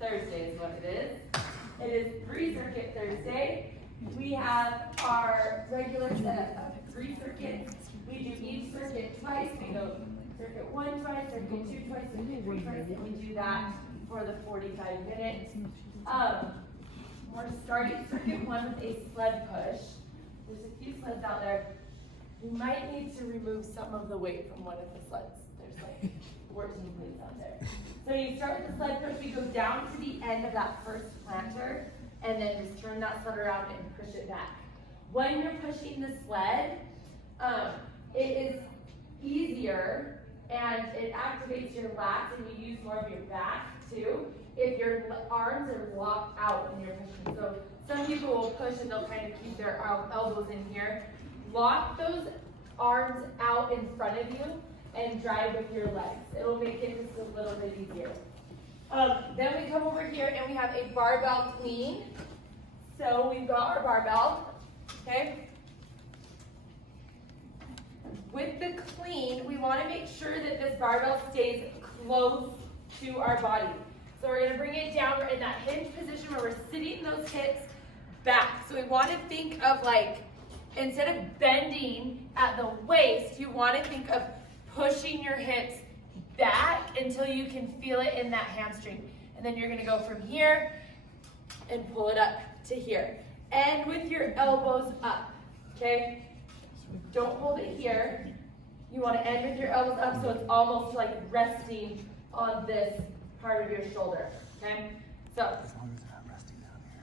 Thursday is what it is. It is 3-circuit Thursday. We have our regular set of 3 circuits. We do each circuit twice. We go circuit 1 twice, circuit 2 twice, circuit 3 twice, and we do that for the 45 minutes. We're starting circuit 1 with a sled push. There's a few sleds out there. We might need to remove some of the weight from one of the sleds. There's like 14 plates out there. So you start with the sled push, we go down to the end of that first planter, and then just turn that sled around and push it back. When you're pushing the sled, it is easier and it activates your lats and you use more of your back too if your arms are locked out when you're pushing. So some people will push and they'll kind of keep their elbows in here. Lock those arms out in front of you and drive with your legs. It'll make it just a little bit easier. Then we come over here and we have a barbell clean. So we've got our barbell, okay? With the clean, we want to make sure that this barbell stays close to our body. So we're going to bring it down. We're in that hinge position where we're sitting those hips back. So we want to think of like, instead of bending at the waist, you want to think of pushing your hips back until you can feel it in that hamstring. And then you're going to go from here and pull it up to here. And with your elbows up, okay? Don't hold it here. You want to end with your elbows up so it's almost like resting on this part of your shoulder, okay? So, As long as they're not resting down here.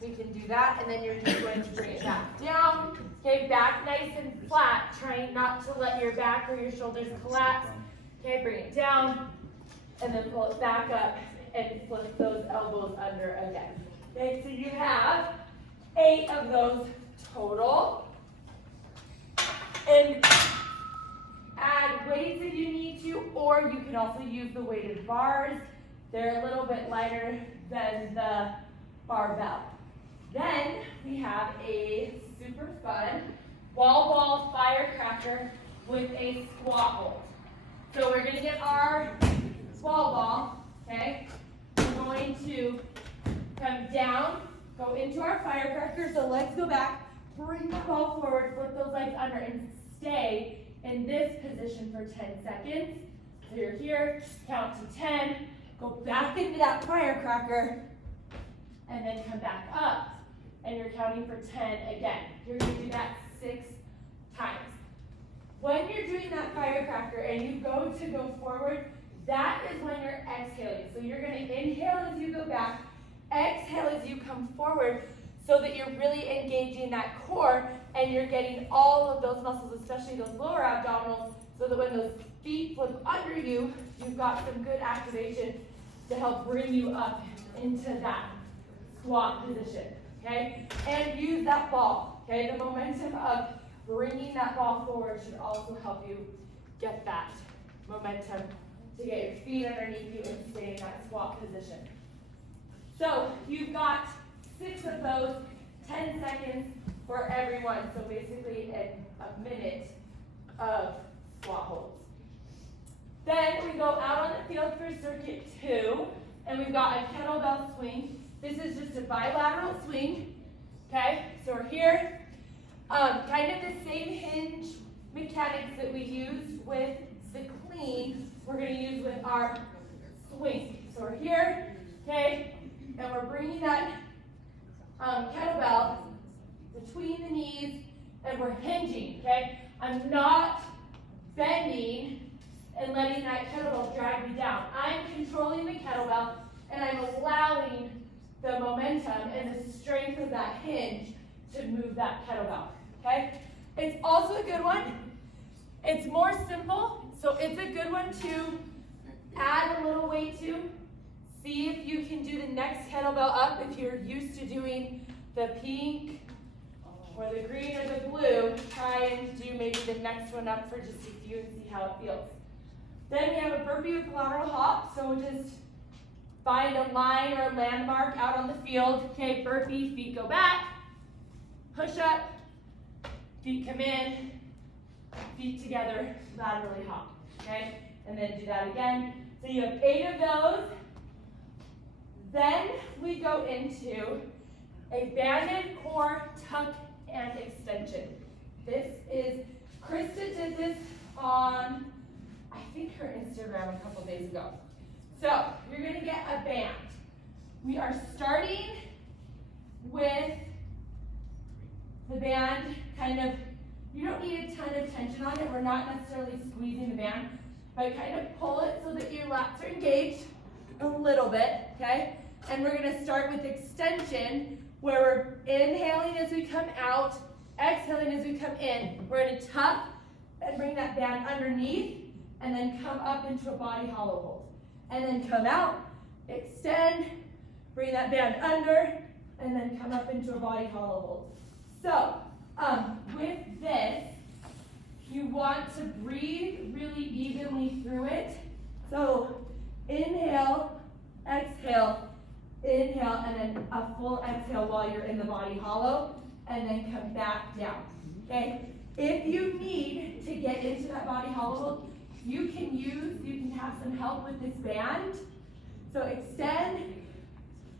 we can do that, and then you're just going to bring it back down. Okay, back nice and flat, trying not to let your back or your shoulders collapse. Okay, bring it down, and then pull it back up and flip those elbows under again. Okay, so you have 8 of those total. And add weights if you need to, or you can also use the weighted bars. They're a little bit lighter than the barbell. Then we have a super fun wall ball firecracker with a squat hold. So we're going to get our wall ball, okay? We're going to come down, go into our firecracker, so legs go back, bring the ball forward, flip those legs under, and stay in this position for 10 seconds. So you're here, count to 10, go back into that firecracker, and then come back up. And you're counting for 10 again. You're going to do that 6 times. When you're doing that firecracker and you go forward, that is when you're exhaling. So you're going to inhale as you go back, exhale as you come forward, so that you're really engaging that core and you're getting all of those muscles, especially those lower abdominals, so that when those feet flip under you, you've got some good activation to help bring you up into that squat position, okay? And use that ball, okay? The momentum of bringing that ball forward should also help you get that momentum to get your feet underneath you and stay in that squat position. So you've got 6 of those, 10 seconds for everyone. So basically a minute of squat holds. Then we go out on the field for circuit 2, and we've got a kettlebell swing. This is just a bilateral swing, okay? So we're here. Kind of the same hinge mechanics that we used with the clean, we're going to use with our swing. So we're here, okay? And we're bringing that kettlebell between the knees, and we're hinging, okay? I'm not bending and letting that kettlebell drag me down. I'm controlling the kettlebell, and I'm allowing the momentum and the strength of that hinge to move that kettlebell, okay? It's also a good one. It's more simple, so it's a good one to add a little weight to. See if you can do the next kettlebell up. If you're used to doing the pink or the green or the blue, try and do maybe the next one up for just a few and see how it feels. Then we have a burpee with lateral hop. So just find a line or a landmark out on the field. Okay, burpee, feet go back, push up, feet come in, feet together, laterally hop. Okay, and then do that again. So you have 8 of those. we go into a banded core tuck and extension. This is, Krista did this on, I think, her Instagram a couple days ago. So you're gonna get a band. We are starting with the band kind of, you don't need a ton of tension on it. We're not necessarily squeezing the band, but kind of pull it so that your lats are engaged a little bit, okay? And we're gonna start with extension, where we're inhaling as we come out, exhaling as we come in. We're gonna tuck and bring that band underneath, and then come up into a body hollow hold. And then come out, extend, bring that band under, and then come up into a body hollow hold. So, with this, you want to breathe really evenly through it. So, inhale, exhale, inhale, and then a full exhale while you're in the body hollow, and then come back down, okay? If you need to get into that body hollow hold, you can have some help with this band. So extend,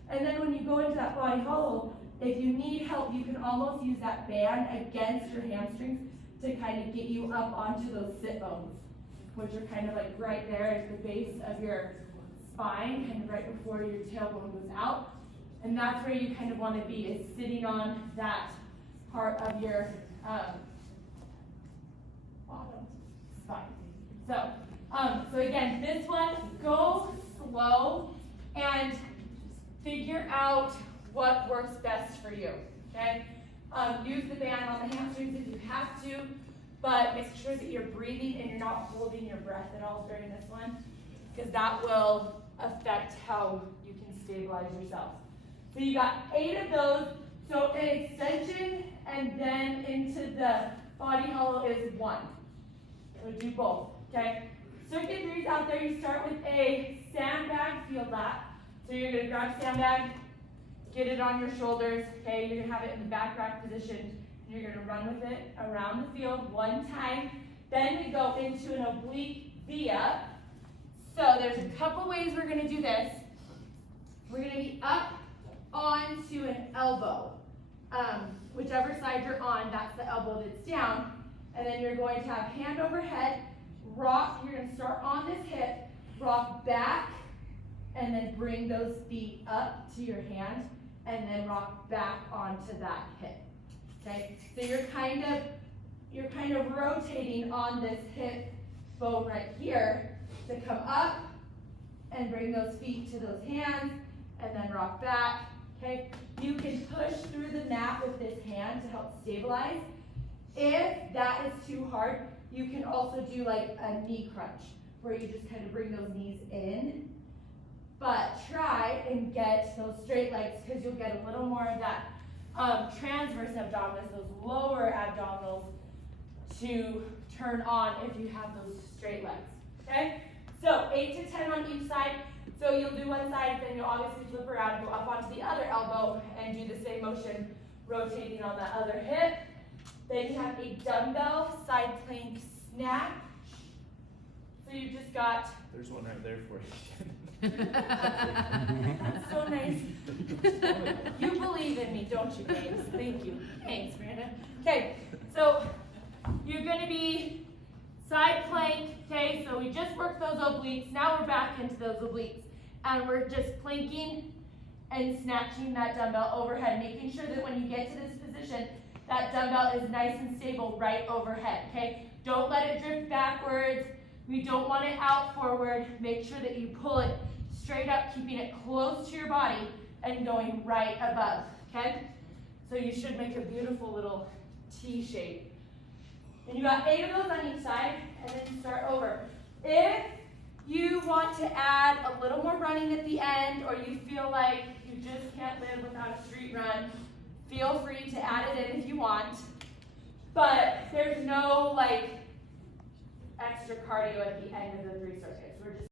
and then when you go into that body hollow, if you need help, you can almost use that band against your hamstrings to kind of get you up onto those sit bones, which are kind of like right there at the base of your spine, kind of right before your tailbone goes out. And that's where you kind of want to be, is sitting on that part of your bottom spine. So again, this one, go slow and figure out what works best for you, okay? Use the band on the hamstrings if you have to, but make sure that you're breathing and you're not holding your breath at all during this one, because that will affect how you can stabilize yourself. So you got 8 of those. So an extension and then into the body hollow is 1. So do both, okay? Circuit 3's out there. You start with a sandbag field lap. So you're gonna grab sandbag, get it on your shoulders, okay? You're gonna have it in the back rack position. And you're gonna run with it around the field 1 time. Then we go into an oblique V-up. So there's a couple ways we're gonna do this. We're gonna be up onto an elbow. Whichever side you're on, that's the elbow that's down. And then you're going to have hand over head, rock, you're gonna start on this hip, rock back, and then bring those feet up to your hand, and then rock back onto that hip, okay? So you're kind of rotating on this hip bone right here to come up and bring those feet to those hands, and then rock back, okay? You can push through the mat with this hand to help stabilize. If that is too hard, you can also do like a knee crunch, where you just kind of bring those knees in. But try and get those straight legs, because you'll get a little more of that transverse abdominis, those lower abdominals, to turn on if you have those straight legs, okay? So 8 to 10 on each side. So you'll do one side, then you'll obviously flip around, go up onto the other elbow, and do the same motion, rotating on that other hip. Then you have a dumbbell side plank snatch. So you just got... There's one right there for you. That's so nice. You believe in me, don't you, James? Thank you. Thanks, Miranda. Okay, so you're going to be side plank. Okay, so we just worked those obliques. Now we're back into those obliques. And we're just planking and snatching that dumbbell overhead, making sure that when you get to this position, that dumbbell is nice and stable right overhead, okay? Don't let it drift backwards. We don't want it out forward. Make sure that you pull it straight up, keeping it close to your body and going right above, okay? So you should make a beautiful little T shape. And you got 8 of those on each side, and then start over. If you want to add a little more running at the end, or you feel like you just can't live without a street run, feel free to add it in if you want. But there's no like extra cardio at the end of the 3 circuits. We're just